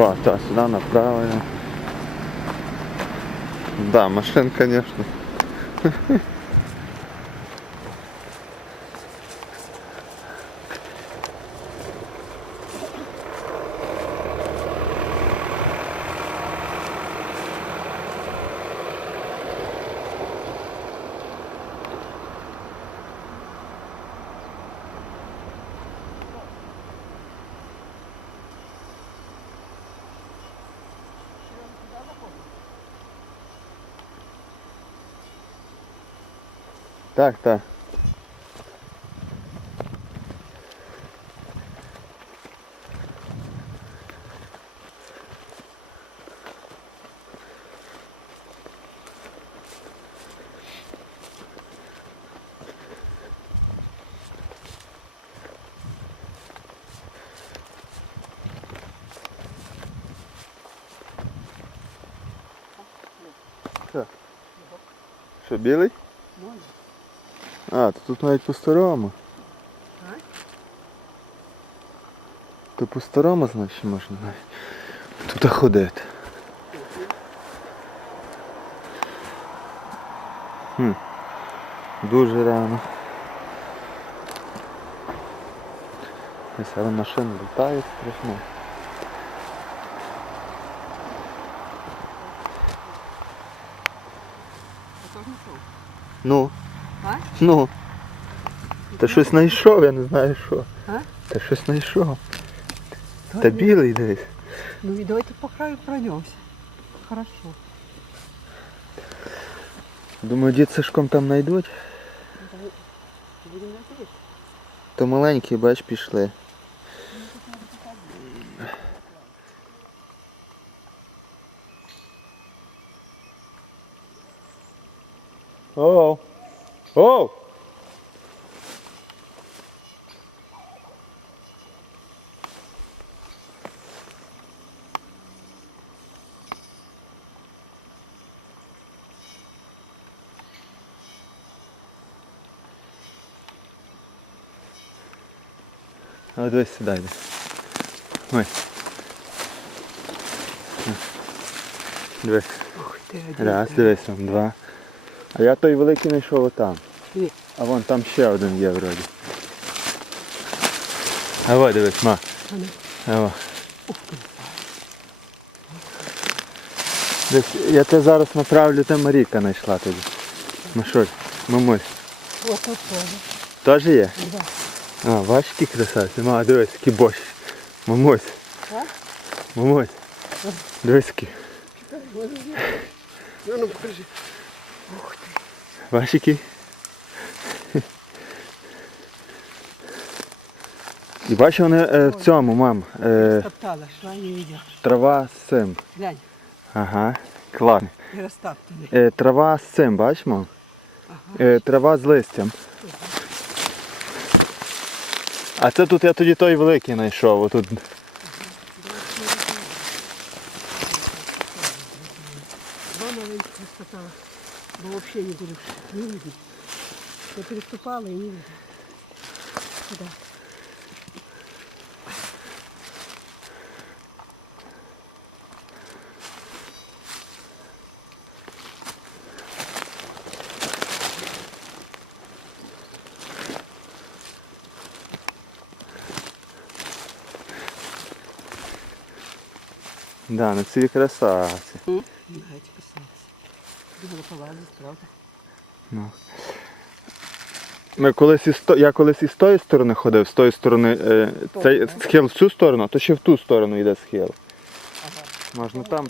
Два, та, сюда направо. Да, машин, конечно. Так, так. Що? Білий? А, то тут навіть по-старому. А? То по-старому, значить, можна навіть. Тут ходити. Хм. Дуже рано. Але машини літають страшно. Ну? ну. Та щось знайшов, я не знаю що. А? Та щось знайшов. Та Добре. білий десь. Ну и давайте по краю пройдемся. Хорошо. Думаю, дід Сашком там знайдуть. Будем надеяться. То маленькі, бач, пішли. Оу! А дивись сюди йде. Ой. Дивись. Ух ты, один. Раз, дивись, там два. А я той великий знайшов отам. А вон там ще один є вроді. А во, дивись, ма. А ну. Во. Десь, я тебе зараз направлю, там Марійка знайшла тобі. Машуль, мамусь. Вот тут тоже. Теж є? Да. А, важкі красавці. Ма, дивись, який борщ. Мамусь. А? Мамусь. Дивись, який. Ну, ну покажи. Ух ты. Бачиш який? І бачиш вони е, в цьому, мам. Е, Стоптала, шла не видела. трава з цим. Глянь, Ага. Клас. и растаптаны. Е, трава з цим, бачиш, мам? Ага. Е, трава з листям. А це тут я тоді той великий знайшов. Отут. Два маленьких растоптала. Бо вообще не говорю, не видно. Я переступала и не видно. Куда? Да, ну ці красавці. Давайте касаться. Правда? Ну. Ми колись із я колись із тої сторони ходив, з тої сторони е, цей схил в цю сторону, то ще в ту сторону йде схил. Ага. Можна там.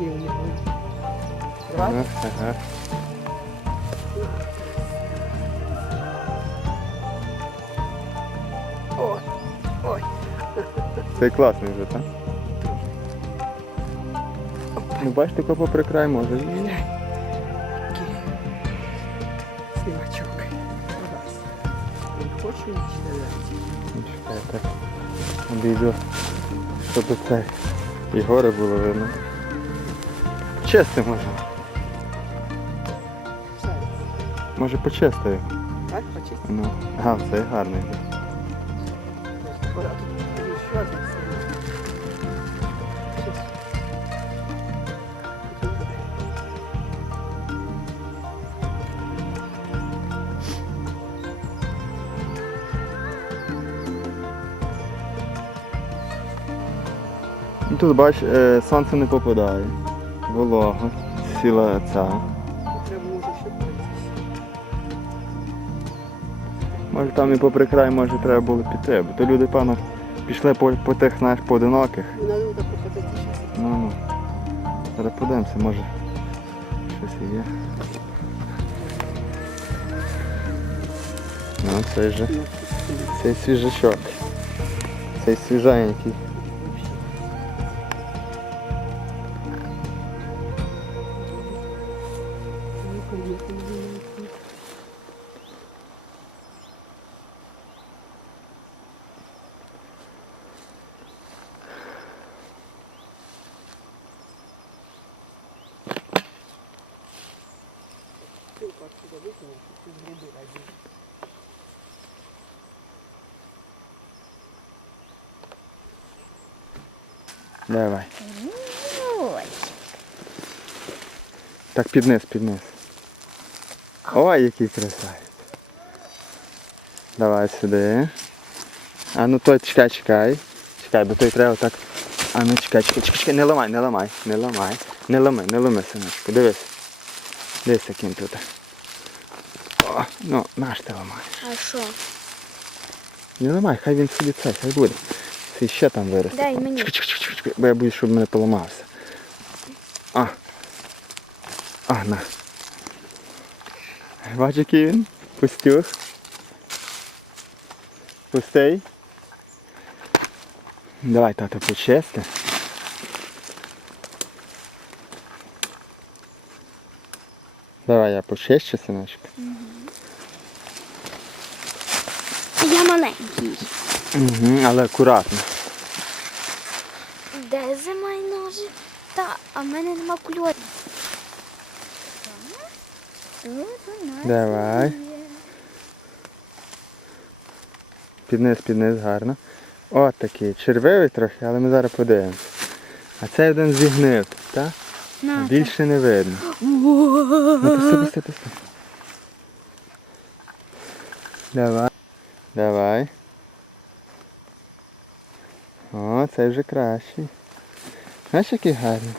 Нигде у него. Раз. Ага, ага. Ой, ой. Цей класний вже, так? Ну бачите, кого попри край може. і- Снимачок. Раз. Не хочу ничего. Ну, Чекай, так. Обійду, щоб це і гори було видно. Чисти можна. Може почисти його. Так, почистить. Ну, ага, це гарний. тут. Ну, тут бач, е, сонце не попадає. Волога. Сіла ця. Може там і попри край, може треба було піти, бо то люди, певно, пішли по, по тих знаєш, поодиноких. Ну. Ну. Зараз подивимося, може щось і є. Ну, цей же. Ну, Цей свіжачок. Цей свіженький. приехали делать. Пилку отсюда выкинул, чтобы грибы родили. Давай. Так, піднес, піднес. Ой, який красавець. Давай сюди. А ну той чекай, чекай. Чекай, бо той треба так. А ну чекай, чекай, чекай, чекай, не ламай, не ламай, не ламай. Не ламай, не ламай, синочку. Дивись. Дивись, як він тут. О, ну, наш ти ламаєш. А що? Не ламай, хай він собі це, хай буде. Це ще там виросте. Дай мені. Чекай, чекай, чекай, чекай, бо я боюсь, щоб мене поламався. А. А, на. Бач, який він? Пустюх. Пустий. Давай, тато, почисти. Давай я почищу, синочку. Я маленький. Угу, але акуратно. Де зимай ножик? Та, а в мене нема кульорів. Тут Давай. є. Підниз, підниз, гарно. От такий. Червивий трохи, але ми зараз подивимося. А цей один зігнив, так? Більше не видно. Ну, пусти, пусти, пусти. Давай. Давай. О, цей вже кращий. Знаєш, який гарний.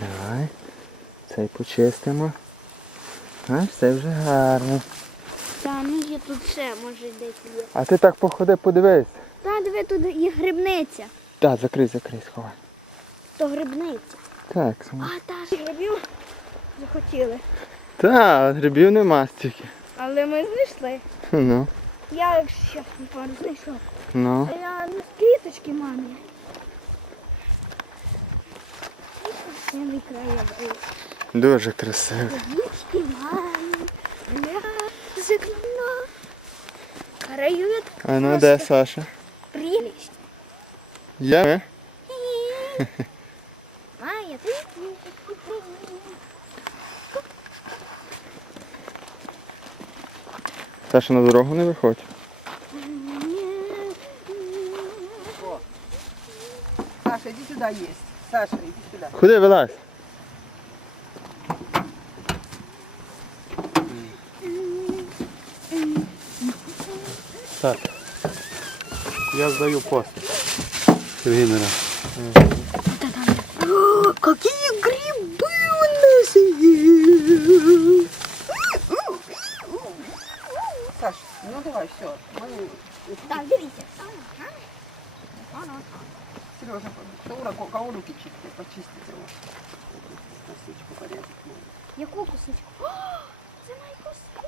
Давай. Цей почистимо. Знаєш, цей вже гарний. Та, ну є тут ще, може десь є. А ти так походи, подивись. Та, диви, тут є грибниця. Так, закрий, закрий, сховай. То грибниця. Так, А, та ж грибів захотіли. Так, грибів нема стільки. Але ми знайшли. Ну, Я, якщо чесно, пару знайшов. ну. А я ну, з квіточки мамі. Я викраю. Дуже красиво. А ну де Саша? прелість. Я? А, я. Саша на дорогу не виходь. Саша, иди сюда есть. Саша, иди сюда. Куди вилазь? Так. Я здаю пост. Сергій Мира. Какие грибы у нас есть! Саша, ну давай, все. Так, дивіться. Сережа, Шаура, кого руки чистить, почистить его. Косичку порезать. Яку косичку? О, це моя косичка.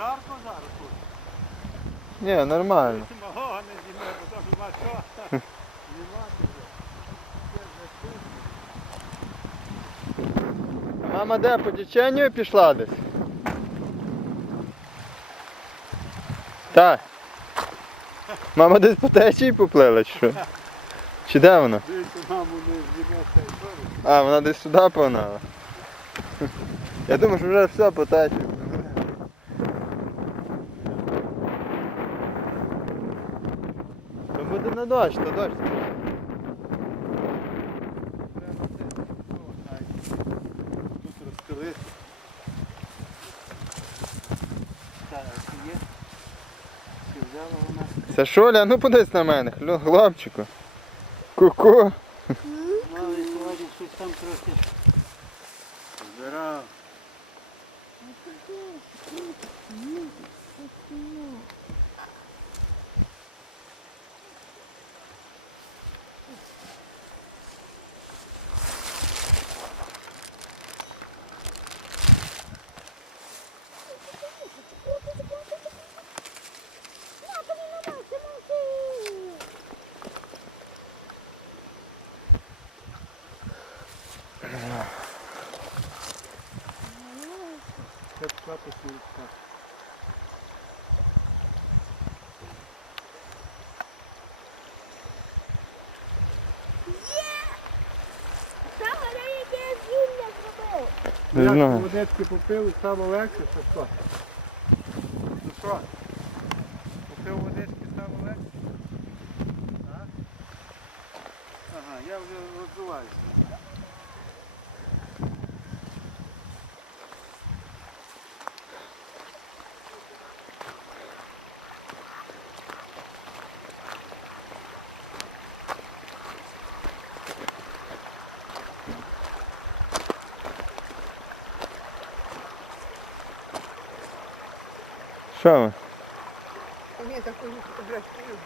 жарко зараз тут. ні, нормально. Малого не зніме, бо то хіба що. Знімати вже. Мама де по теченню пішла десь? Так. Мама десь по течії поплила чи що? Чи де вона? Дивіться, маму не зніме цей. А, вона десь сюди погнала. Я думаю, що вже все по течії. То дощ, то дощ. Тут розстелити. Так, є. Чи взяла вона? Сашуля, ну подивись на мене, хлопчику. Ку-ку. Малий сьогодні щось там трохи збирав. Це пхати сілка. Там мене яке зілля зробив. Не знаю. водички попили, стало легше, що що? Ну що? Попив водички, стало легше? А? Ага, я вже роздуваюся. Що ви? У меня Thank фотографию.